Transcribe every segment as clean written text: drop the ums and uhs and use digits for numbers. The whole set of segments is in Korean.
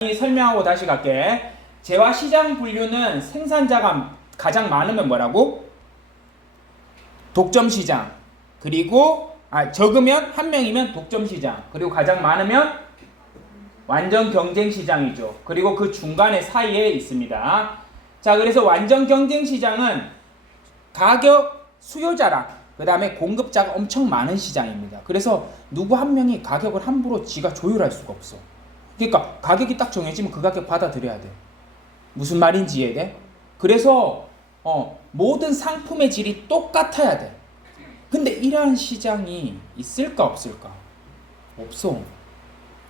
설명하고 다시 갈게. 재화 시장 분류는 생산자가 가장 많으면 뭐라고? 독점 시장. 그리고 적으면 한 명이면 독점 시장. 그리고 가장 많으면 완전 경쟁 시장이죠. 그리고 그 중간에 사이에 있습니다. 자, 그래서 완전 경쟁 시장은 가격 수요자랑 그 다음에 공급자가 엄청 많은 시장입니다. 그래서 누구 한 명이 가격을 함부로 지가 조율할 수가 없어. 그러니까 가격이 딱 정해지면 그 가격 받아들여야 돼. 무슨 말인지 이해돼? 그래서 모든 상품의 질이 똑같아야 돼. 근데 이러한 시장이 있을까 없을까? 없어.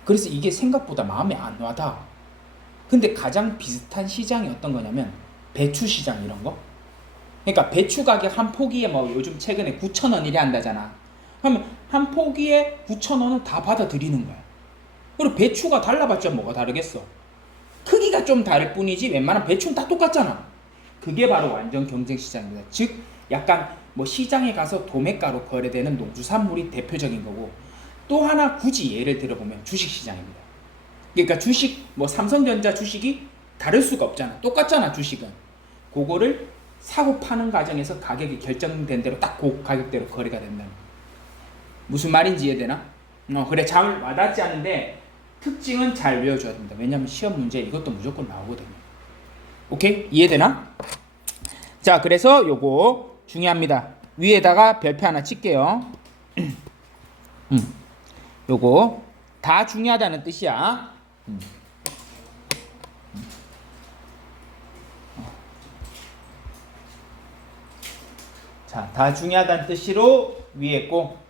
그래서 이게 생각보다 마음에 안 와닿아. 근데 가장 비슷한 시장이 어떤 거냐면 배추 시장 이런 거. 그러니까 배추 가격 한 포기에 뭐 요즘 최근에 9,000원 이래 한다잖아. 그러면 한 포기에 9,000원은 다 받아들이는 거야. 그리고 배추가 달라봤자 뭐가 다르겠어? 크기가 좀 다를 뿐이지 웬만한 배추는 다 똑같잖아. 그게 바로 완전 경쟁 시장입니다. 즉 약간 뭐 시장에 가서 도매가로 거래되는 농수산물이 대표적인 거고, 또 하나 굳이 예를 들어보면 주식 시장입니다. 그러니까 주식 뭐 삼성전자 주식이 다를 수가 없잖아. 똑같잖아 주식은. 그거를 사고 파는 과정에서 가격이 결정된 대로 딱 그 가격대로 거래가 된다는 거야. 무슨 말인지 이해되나? 그래 잘 와닿지 않은데 특징은 잘 외워줘야 됩니다. 왜냐면 시험 문제 이것도 무조건 나오거든요. 오케이? 이해되나? 자, 그래서 요거 중요합니다. 위에다가 별표 하나 칠게요. 요거 다 중요하다는 뜻이야. 자, 다 중요하다는 뜻으로 위에 꼭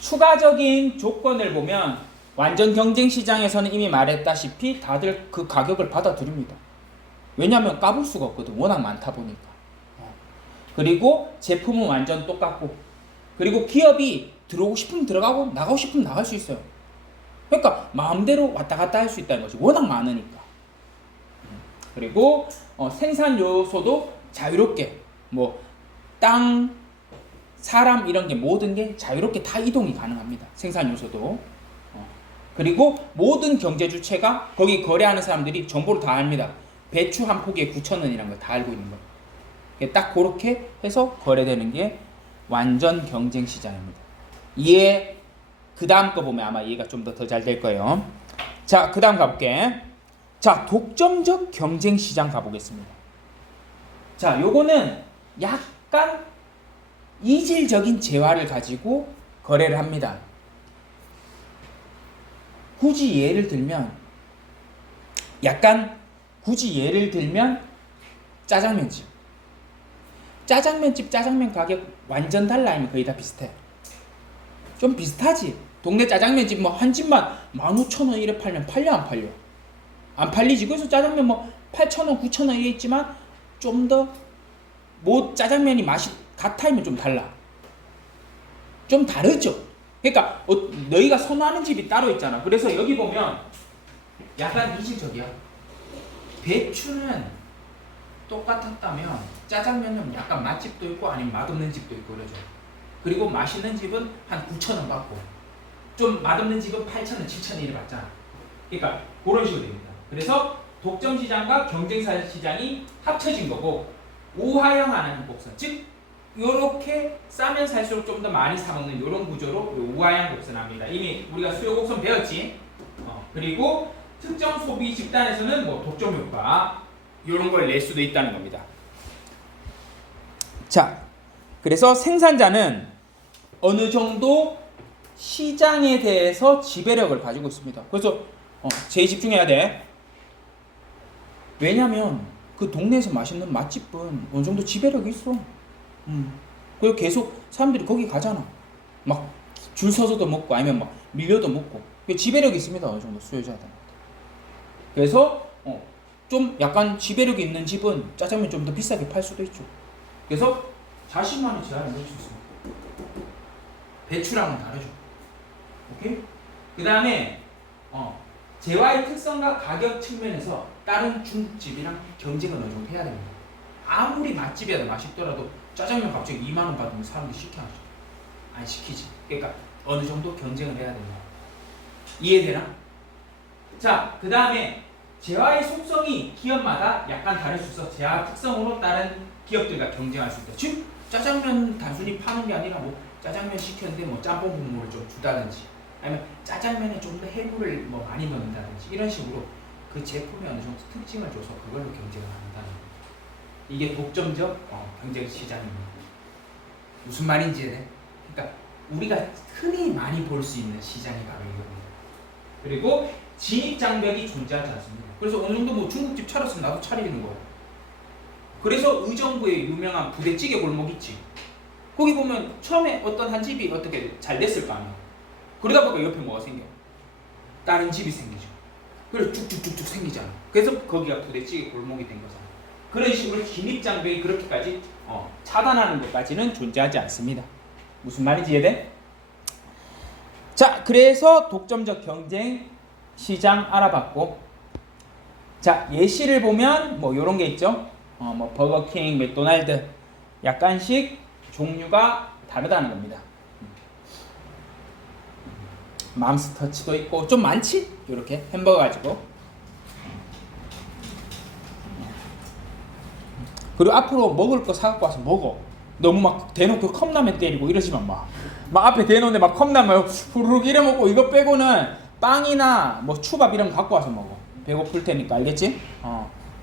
추가적인 조건을 보면 완전 경쟁 시장에서는 이미 말했다시피 다들 그 가격을 받아들입니다. 왜냐하면 까볼 수가 없거든. 워낙 많다 보니까. 그리고 제품은 완전 똑같고, 그리고 기업이 들어오고 싶으면 들어가고 나가고 싶으면 나갈 수 있어요. 그러니까 마음대로 왔다 갔다 할 수 있다는 거지. 워낙 많으니까. 그리고 생산 요소도 자유롭게 뭐 땅, 사람 이런 게 모든 게 자유롭게 다 이동이 가능합니다. 생산 요소도. 그리고 모든 경제 주체가 거기 거래하는 사람들이 정보를 다 압니다. 배추 한 포기에 9,000원이라는 걸 다 알고 있는 거예요. 딱 그렇게 해서 거래되는 게 완전 경쟁 시장입니다. 이해, 그 다음 거 보면 아마 이해가 좀 더 잘 될 거예요. 자, 그 다음 가볼게. 자, 독점적 경쟁 시장 가보겠습니다. 자, 요거는 약간 이질적인 재화를 가지고 거래를 합니다. 굳이 예를 들면 짜장면집. 짜장면 가격 완전 달라 아니면 거의 다 비슷해. 좀 비슷하지. 동네 짜장면집 뭐 한 집만 15,000원 이래 팔면 팔려 안 팔려? 안 팔리지. 그래서 짜장면 뭐 8,000원 9,000원 이래 있지만 좀 더 뭐 짜장면이 맛이 같아이면 좀 달라. 좀 다르죠. 그러니까 너희가 선호하는 집이 따로 있잖아. 그래서 여기 보면 약간 이질적이야. 배추는 똑같았다면 짜장면은 약간 맛집도 있고 아니면 맛없는 집도 있고 그러죠. 그리고 맛있는 집은 한 9,000원 받고 좀 맛없는 집은 8,000원, 7,000원 이래 받잖아. 그러니까 그런 식으로 됩니다. 그래서 독점 시장과 경쟁 시장이 합쳐진 거고, 우하향하는 곡선, 즉 요렇게 싸면 살수록 좀 더 많이 사 먹는 요런 구조로 우하향 곡선합니다. 이미 우리가 수요 곡선 배웠지. 그리고 특정 소비 집단에서는 뭐 독점 효과 요런 걸 낼 수도 있다는 겁니다. 자, 그래서 생산자는 어느 정도 시장에 대해서 지배력을 가지고 있습니다. 그래서 제일 집중해야 돼. 왜냐면 그 동네에서 맛있는 맛집은 어느 정도 지배력이 있어. 그리고 계속 사람들이 거기 가잖아. 막 줄 서서도 먹고 아니면 막 밀려도 먹고. 지배력이 있습니다. 어느 정도 수요자한테. 그래서 좀 약간 지배력이 있는 집은 짜장면 좀 더 비싸게 팔 수도 있죠. 그래서 자신만의 제한을 넣을 수 있습니다. 배추랑은 다르죠. 오케이? 그 다음에 재화의 특성과 가격 측면에서 다른 중국집이랑 경쟁을 어느 정도 해야 됩니다. 아무리 맛집이라도 맛있더라도 짜장면 갑자기 2만원 받으면 사람들이 시켜 안 시키지. 그러니까 어느 정도 경쟁을 해야 됩니다. 이해되나? 자, 그 다음에 재화의 속성이 기업마다 약간 다를 수 있어. 재화 특성으로 다른 기업들과 경쟁할 수 있다. 즉 짜장면 단순히 파는 게 아니라 뭐 짜장면 시켰는데 뭐 짬뽕 국물을 좀 주다든지, 아니면 짜장면에 좀 더 해물을 뭐 많이 넣는다든지, 이런 식으로 그 제품에 어느 정도 특징을 줘서 그걸로 경쟁을 한다는 거예요. 이게 독점적 경쟁 시장입니다. 무슨 말인지 해? 그러니까 우리가 흔히 많이 볼 수 있는 시장이 바로 이겁니다. 그리고 진입 장벽이 존재하지 않습니다. 그래서 어느 정도 뭐 중국집 차렸으면 나도 차리는 거예요. 그래서 의정부에 유명한 부대찌개 골목 있지. 거기 보면 처음에 어떤 한 집이 어떻게 잘 됐을 거 아니야. 그러다 보니까 옆에 뭐가 생겨? 다른 집이 생기죠. 그래서 쭉쭉쭉쭉 생기잖아. 그래서 거기가 부대찌개 골목이 된 거잖아. 그런 식으로 진입 장벽이 그렇게까지 차단하는 것까지는 존재하지 않습니다. 무슨 말인지 이해돼? 자, 그래서 독점적 경쟁 시장 알아봤고, 자, 예시를 보면 뭐 요런 게 있죠. 뭐 버거킹, 맥도날드 약간씩 종류가 다르다는 겁니다. 맘스터치도 있고 좀 많지? 이렇게 햄버거 가지고. 그리고 앞으로 먹을 거 사갖고 와서 먹어. 너무 막 대놓고 컵라면 때리고 이러지만 막 앞에 대놓는데 막 컵라면 후루룩 이래 먹고, 이거 빼고는 빵이나 뭐 추밥 이런 거 갖고 와서 먹어. 배고플 테니까. 알겠지?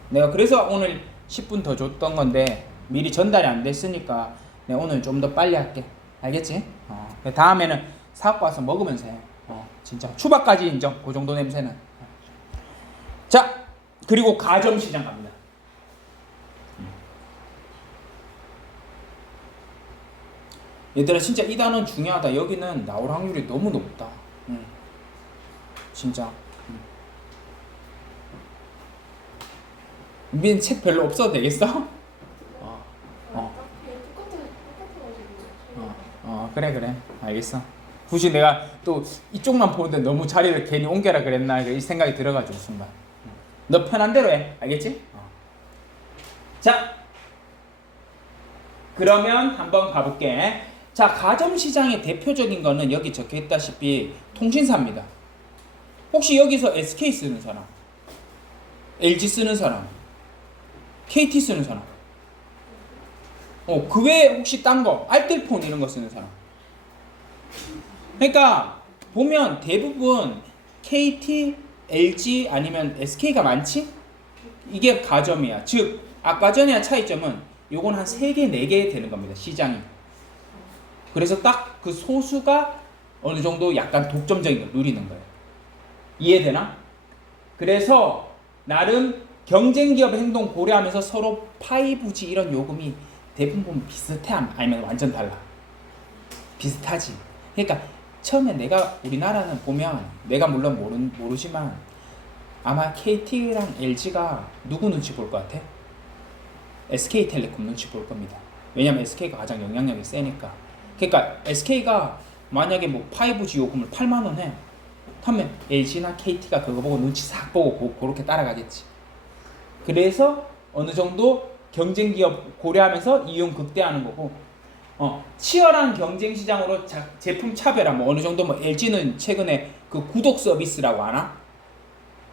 내가 그래서 오늘 10분 더 줬던 건데 미리 전달이 안 됐으니까 내가 오늘 좀 더 빨리 할게. 알겠지? 다음에는 사갖고 와서 먹으면서 해. 진짜 추밥까지 인정. 그 정도 냄새는. 자, 그리고 가점 시장 갑니다. 얘들아, 진짜 이 단어는 중요하다. 여기는 나올 확률이 너무 높다. 진짜. 민책 별로 없어도 되겠어? 그래 알겠어. 굳이 내가 또 이쪽만 보는데 너무 자리를 괜히 옮겨라 그랬나 이 생각이 들어가지고 순간. 너 편한 대로 해. 알겠지? 자, 그러면 한번 가볼게. 자, 가점시장의 대표적인 거는 여기 적혀있다시피 통신사입니다. 혹시 여기서 SK 쓰는 사람, LG 쓰는 사람, KT 쓰는 사람, 그 외에 혹시 딴 거, 알뜰폰 이런 거 쓰는 사람. 그러니까 보면 대부분 KT, LG 아니면 SK가 많지? 이게 가점이야. 즉 아까 전에 차이점은 요건 한 3개, 4개 되는 겁니다. 시장이. 그래서 딱 그 소수가 어느 정도 약간 독점적인 걸 누리는 거예요. 이해되나? 그래서 나름 경쟁기업 행동 고려하면서 서로 5G 이런 요금이 대부분 보면 비슷해, 아니면 완전 달라? 비슷하지. 그러니까 처음에 내가 우리나라는 보면 내가 물론 모르지만 아마 KT랑 LG가 누구 눈치 볼 것 같아? SK텔레콤 눈치 볼 겁니다. 왜냐면 SK가 가장 영향력이 세니까. 그러니까 SK가 만약에 뭐 5G 요금을 8만 원 해. 하면 LG나 KT가 그거 보고 눈치 싹 보고 그렇게 따라가겠지. 그래서 어느 정도 경쟁 기업 고려하면서 이용 극대화하는 거고, 치열한 경쟁 시장으로 제품 차별화, 뭐 어느 정도, 뭐 LG는 최근에 그 구독 서비스라고 하나?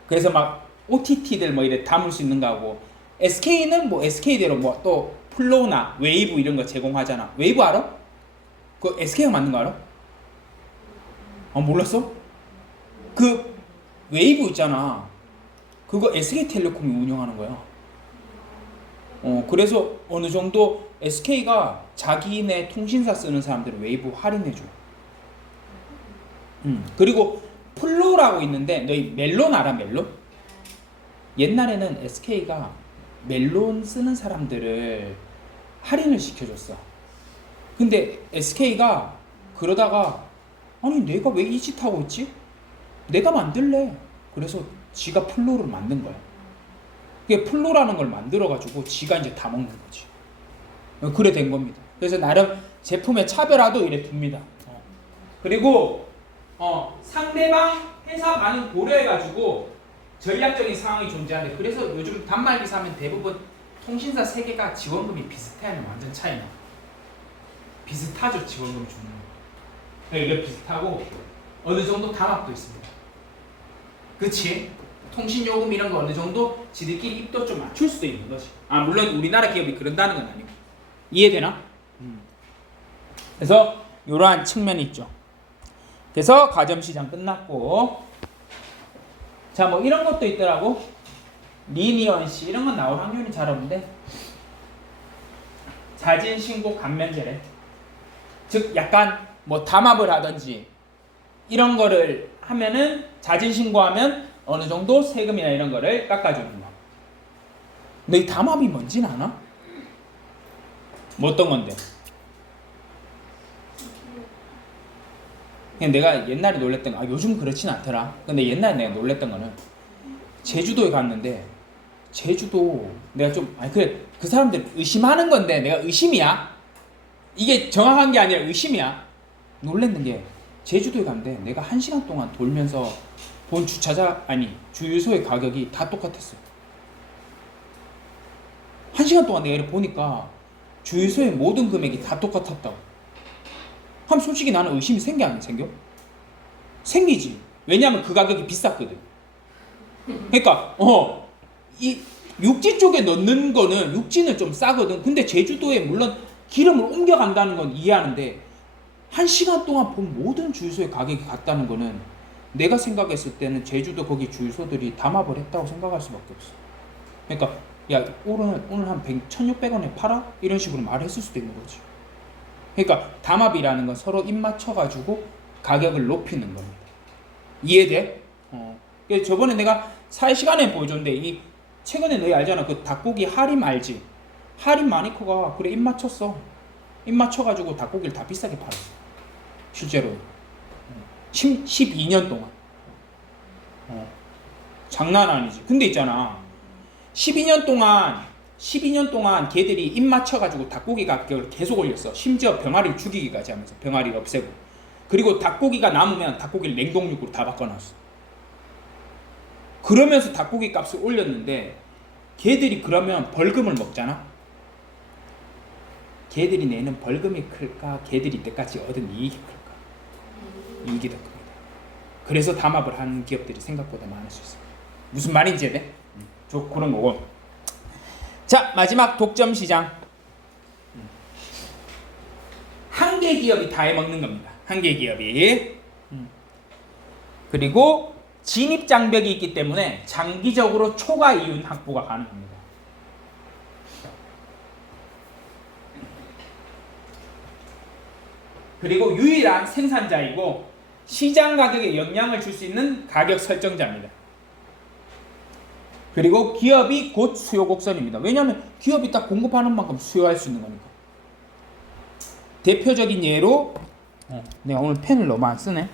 그래서 막 OTT들 뭐 이래 담을 수 있는 거고, SK는 뭐 SK대로 뭐 또 플로우나 웨이브 이런 거 제공하잖아. 웨이브 알아? 그 SK가 만든 거 알아? 몰랐어? 그 웨이브 있잖아. 그거 SK텔레콤이 운영하는 거야. 그래서 어느 정도 SK가 자기네 통신사 쓰는 사람들은 웨이브 할인해줘. 그리고 플로라고 있는데, 너희 멜론 알아? 멜론? 옛날에는 SK가 멜론 쓰는 사람들을 할인을 시켜줬어. 근데 SK가 그러다가 아니 내가 왜 이 짓 하고 있지? 내가 만들래. 그래서 지가 플로를 만든 거야. 그게 플로라는 걸 만들어가지고 지가 이제 다 먹는 거지. 그래 된 겁니다. 그래서 나름 제품의 차별화도 이래 둡니다. 그리고 상대방 회사 반응 고려해가지고 전략적인 상황이 존재하는데, 그래서 요즘 단말기 사면 대부분 통신사 3개가 지원금이 비슷해하면 완전 차이나. 비슷하죠, 지원금 주는 거. 이게 비슷하고 어느 정도 단합도 있습니다. 그치? 통신요금 이런 거 어느 정도 지들끼리 입도 좀 맞출 수도 있는 거지. 아 물론 우리나라 기업이 그런다는 건 아니고. 이해되나? 그래서 이러한 측면이 있죠. 그래서 가점시장 끝났고, 자 뭐 이런 것도 있더라고. 리니언시 이런 건 나올 확률이 잘 없는데, 자진신고 감면제래. 즉 약간 뭐 담합을 하든지 이런 거를 하면은 자진신고하면 어느 정도 세금이나 이런 거를 깎아주는 거. 근데 이 담합이 뭔진 아나? 뭐 어떤 건데? 그냥 내가 옛날에 놀랬던 거, 요즘 그렇진 않더라. 근데 옛날에 내가 놀랬던 거는 제주도에 갔는데, 제주도 내가 좀 그래 그 사람들 의심하는 건데 내가 의심이야. 이게 정확한 게 아니라 의심이야. 놀랬는 게 제주도에 갔는데 내가 1시간 동안 돌면서 본 주유소의 가격이 다 똑같았어. 1시간 동안 내가 보니까 주유소의 모든 금액이 다 똑같았다고. 그럼 솔직히 나는 의심이 생겨 안 생겨? 생기지. 왜냐하면 그 가격이 비쌌거든. 그러니까 이 육지 쪽에 넣는 거는 육지는 좀 싸거든. 근데 제주도에 물론 기름을 옮겨간다는 건 이해하는데 1시간 동안 본 모든 주유소의 가격이 같다는 거는 내가 생각했을 때는 제주도 거기 주유소들이 담합을 했다고 생각할 수밖에 없어. 그러니까 야 오늘 한 1,600원에 팔아? 이런 식으로 말했을 수도 있는 거지. 그러니까 담합이라는 건 서로 입 맞춰가지고 가격을 높이는 겁니다. 이해돼? 그래서 저번에 내가 4시간에 보여줬는데 이 최근에 너희 알잖아. 그 닭고기 하림 알지? 하림 마니커가 그래 입 맞췄어. 입 맞춰가지고 닭고기를 다 비싸게 팔았어. 실제로 12년 동안. 장난 아니지. 근데 있잖아. 12년 동안 걔들이 입 맞춰가지고 닭고기 가격을 계속 올렸어. 심지어 병아리를 죽이기까지 하면서 병아리를 없애고. 그리고 닭고기가 남으면 닭고기를 냉동육으로 다 바꿔놨어. 그러면서 닭고기 값을 올렸는데 걔들이 그러면 벌금을 먹잖아. 걔들이 내는 벌금이 클까? 걔들이 이때까지 얻은 이익이 클까? 이익이 더 큽니다. 그래서 담합을 하는 기업들이 생각보다 많을 수 있어요. 무슨 말인지 해? 그런 거고. 자 마지막 독점 시장. 한 개 기업이 다 해먹는 겁니다. 한 개 기업이. 그리고 진입 장벽이 있기 때문에 장기적으로 초과 이윤 확보가 가능합니다. 그리고 유일한 생산자이고 시장 가격에 영향을 줄 수 있는 가격 설정자입니다. 그리고 기업이 곧 수요 곡선입니다. 왜냐하면 기업이 딱 공급하는 만큼 수요할 수 있는 거니까. 대표적인 예로 내가 오늘 펜을 너무 안 쓰네.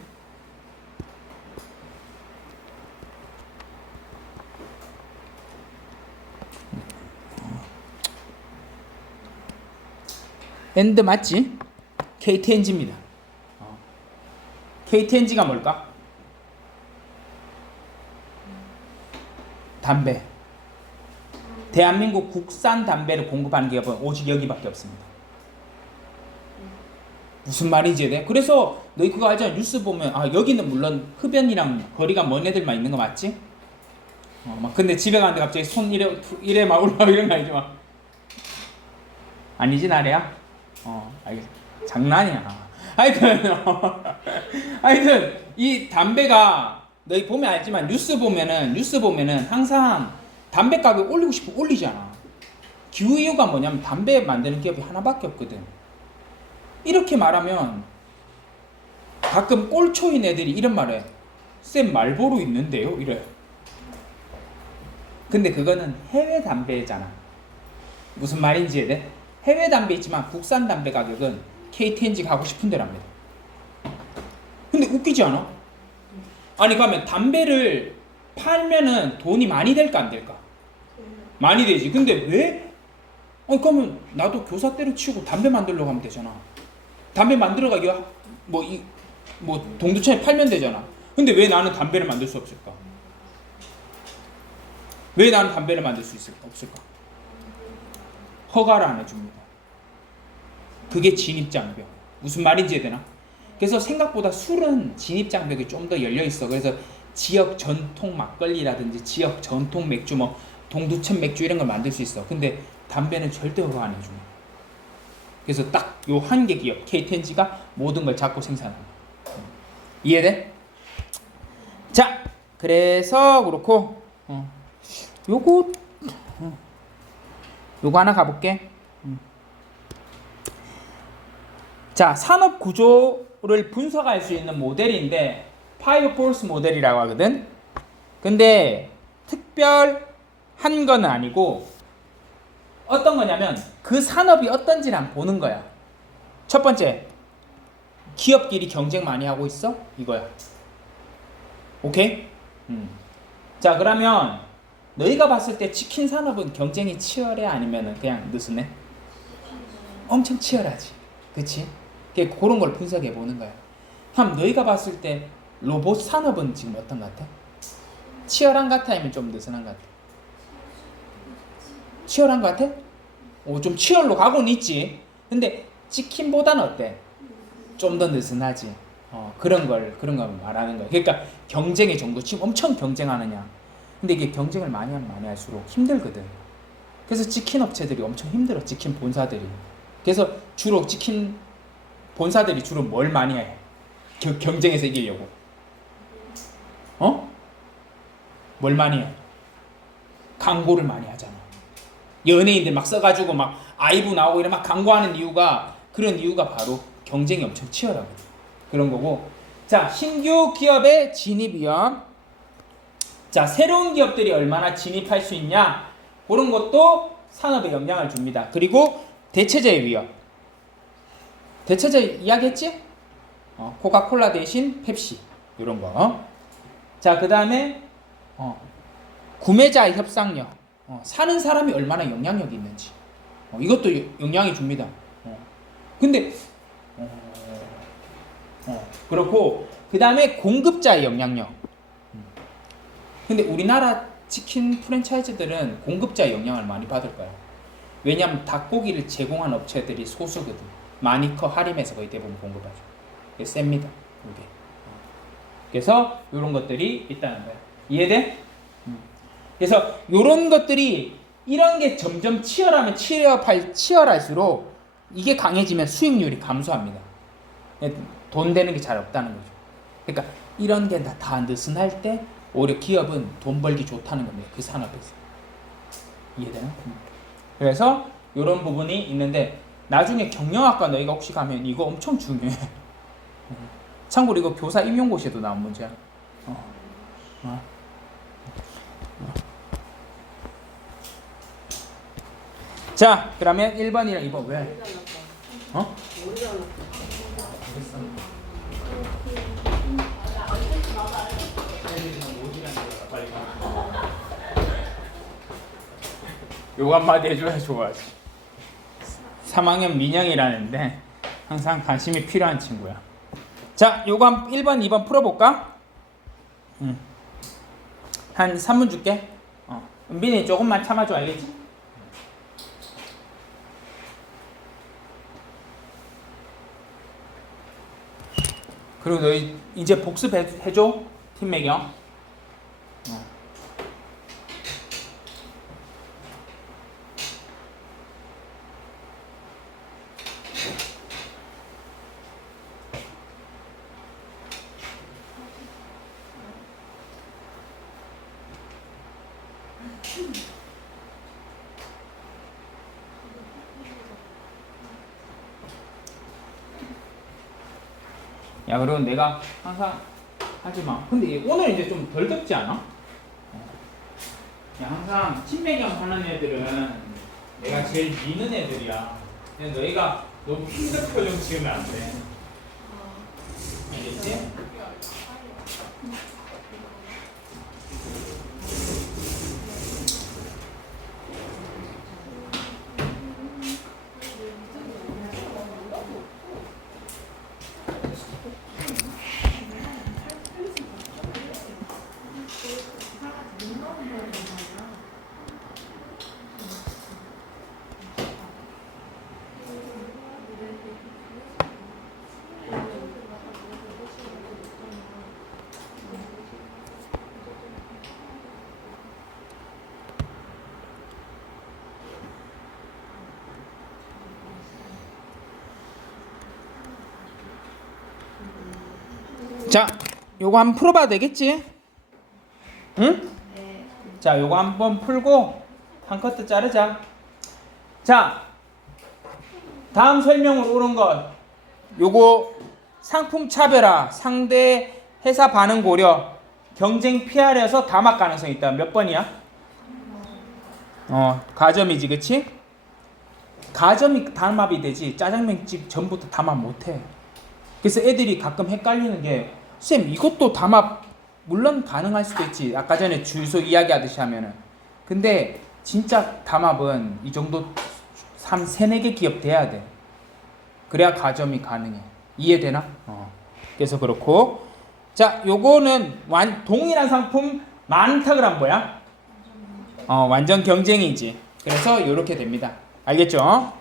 엔드 맞지? KTNG입니다. KTNG가 뭘까? 담배. 대한민국 국산 담배를 공급하는 기업은 오직 여기밖에 없습니다. 무슨 말인지 돼? 그래서 너희 그거 알잖아. 뉴스 보면 여기는 물론 흡연이랑 거리가 먼 애들만 있는 거 맞지? 막 근데 집에 가는데 갑자기 손 이래 막 올라오고 이런 거 아니지 막. 아니지 나래야? 알겠어. 장난이야. 하여튼 이 담배가 너희 보면 알지만 뉴스 보면은 항상 담배 가격 올리고 싶으면 올리잖아. 기후이유가 뭐냐면 담배 만드는 기업이 하나밖에 없거든. 이렇게 말하면 가끔 꼴초인 애들이 이런 말해. 쌤 말보로 있는데요? 이래. 근데 그거는 해외 담배잖아. 무슨 말인지 이해? 해외 담배 있지만 국산 담배 가격은 KTNG가 하고 싶은 대로랍니다. 근데 웃기지 않아? 아니 그러면 담배를 팔면은 돈이 많이 될까 안 될까? 많이 되지. 근데 왜? 그러면 나도 교사 때려치우고 담배 만들려고 하면 되잖아. 담배 만들어가 동두천에 팔면 되잖아. 근데 왜 나는 담배를 만들 수 없을까? 왜 나는 담배를 만들 수 없을까? 허가를 안 해줍니다. 그게 진입장벽. 무슨 말인지 해야 되나? 그래서 생각보다 술은 진입장벽이 좀 더 열려있어. 그래서 지역 전통 막걸리라든지 지역 전통 맥주 뭐 동두천 맥주 이런 걸 만들 수 있어. 근데 담배는 절대 허가 안 해주네. 그래서 딱 요 한 개 기업 K10G가 모든 걸 잡고 생산한다. 이해돼? 자, 그래서 그렇고 요거 하나 가볼게. 자, 산업 구조를 분석할 수 있는 모델인데 파이브 포스 모델이라고 하거든. 근데 특별한 거는 아니고 어떤 거냐면 그 산업이 어떤지를 한번 보는 거야. 첫 번째, 기업끼리 경쟁 많이 하고 있어? 이거야. 오케이? 자, 그러면 너희가 봤을 때 치킨 산업은 경쟁이 치열해? 아니면 그냥 느슨해? 엄청 치열하지. 그치? 그런 걸 분석해 보는 거야. 그럼 너희가 봤을 때 로봇 산업은 지금 어떤 것 같아? 치열한 것 같아? 아니면 좀 느슨한 것 같아? 치열한 것 같아? 좀 치열로 가고는 있지. 근데 치킨보다는 어때? 좀 더 느슨하지. 그런 걸 말하는 거야. 그러니까 경쟁의 정도. 지금 엄청 경쟁하느냐. 근데 이게 경쟁을 많이 하면 많이 할수록 힘들거든. 그래서 치킨 업체들이 엄청 힘들어. 치킨 본사들이. 그래서 주로 치킨 본사들이 주로 뭘 많이 해? 경쟁에서 이기려고. 뭘 많이 해? 광고를 많이 하잖아. 연예인들 막 써가지고 막 아이브 나오고 이런 막 광고하는 이유가 그런 이유가 바로 경쟁이 엄청 치열하거든. 그런 거고. 자, 신규 기업의 진입 위험. 자, 새로운 기업들이 얼마나 진입할 수 있냐? 그런 것도 산업에 영향을 줍니다. 그리고 대체제의 위험. 대체제 이야기했지? 코카콜라 대신 펩시 이런 거. 자, 그 다음에 구매자 협상력. 사는 사람이 얼마나 영향력이 있는지. 이것도 영향이 줍니다. 근데 그렇고 그 다음에 공급자의 영향력. 근데 우리나라 치킨 프랜차이즈들은 공급자의 영향을 많이 받을 거야. 왜냐면 닭고기를 제공한 업체들이 소수거든. 마니커, 하림에서 거의 대부분 공급하죠. 이게 셉니다. 이게. 그래서 이런 것들이 있다는 거야. 이해돼? 그래서 이런 것들이 이런 게 점점 치열할수록 이게 강해지면 수익률이 감소합니다. 돈 되는 게 잘 없다는 거죠. 그러니까 이런 게 다 느슨할 때 오히려 기업은 돈 벌기 좋다는 겁니다. 그 산업에서. 이해되나? 그래서 이런 부분이 있는데 나중에 경영학과 너희가 혹시 가면 이거 엄청 중요해. 참고로 이거 교사 임용고시에도 나온 문제야. 자, 그러면 1번이랑 2번 왜? 요거 한마디 해줘야 좋아하지. 3학년 민영이라는데 항상 관심이 필요한 친구야. 자, 요거 1번, 2번 풀어볼까? 한 3분 줄게. 은빈이 조금만 참아줘. 알겠지? 그리고 너희 이제 복습해줘. 팀 매경. 야, 그리고 내가 항상 하지마. 근데 오늘 이제 좀 덜 덥지 않아? 야, 항상 팀매경 하는 애들은 내가 제일 미는 애들이야. 근데 너희가 너무 힘든 표정 지으면 안 돼. 알겠지? 자, 요거 한번 풀어봐도 되겠지? 응? 네. 자, 요거 한번 풀고 한 커트 자르자. 자, 다음 설명으로 오는 것. 요거 상품 차별화, 상대 회사 반응 고려, 경쟁 피하려서 담합 가능성이 있다. 몇 번이야? 가점이지, 그치? 가점이 담합이 되지 짜장면집 전부터 담합 못해. 그래서 애들이 가끔 헷갈리는 게, 쌤 이것도 담합 물론 가능할 수도 있지. 아까 전에 주소 이야기하듯이 하면은. 근데 진짜 담합은 이 정도 3, 4개 기업 돼야 돼. 그래야 가점이 가능해. 이해되나? 그래서 그렇고. 자, 요거는 동일한 상품 많다 그럼 뭐야? 완전 경쟁이지. 그래서 요렇게 됩니다. 알겠죠?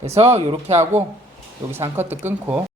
그래서 요렇게 하고 여기서 한 커트 끊고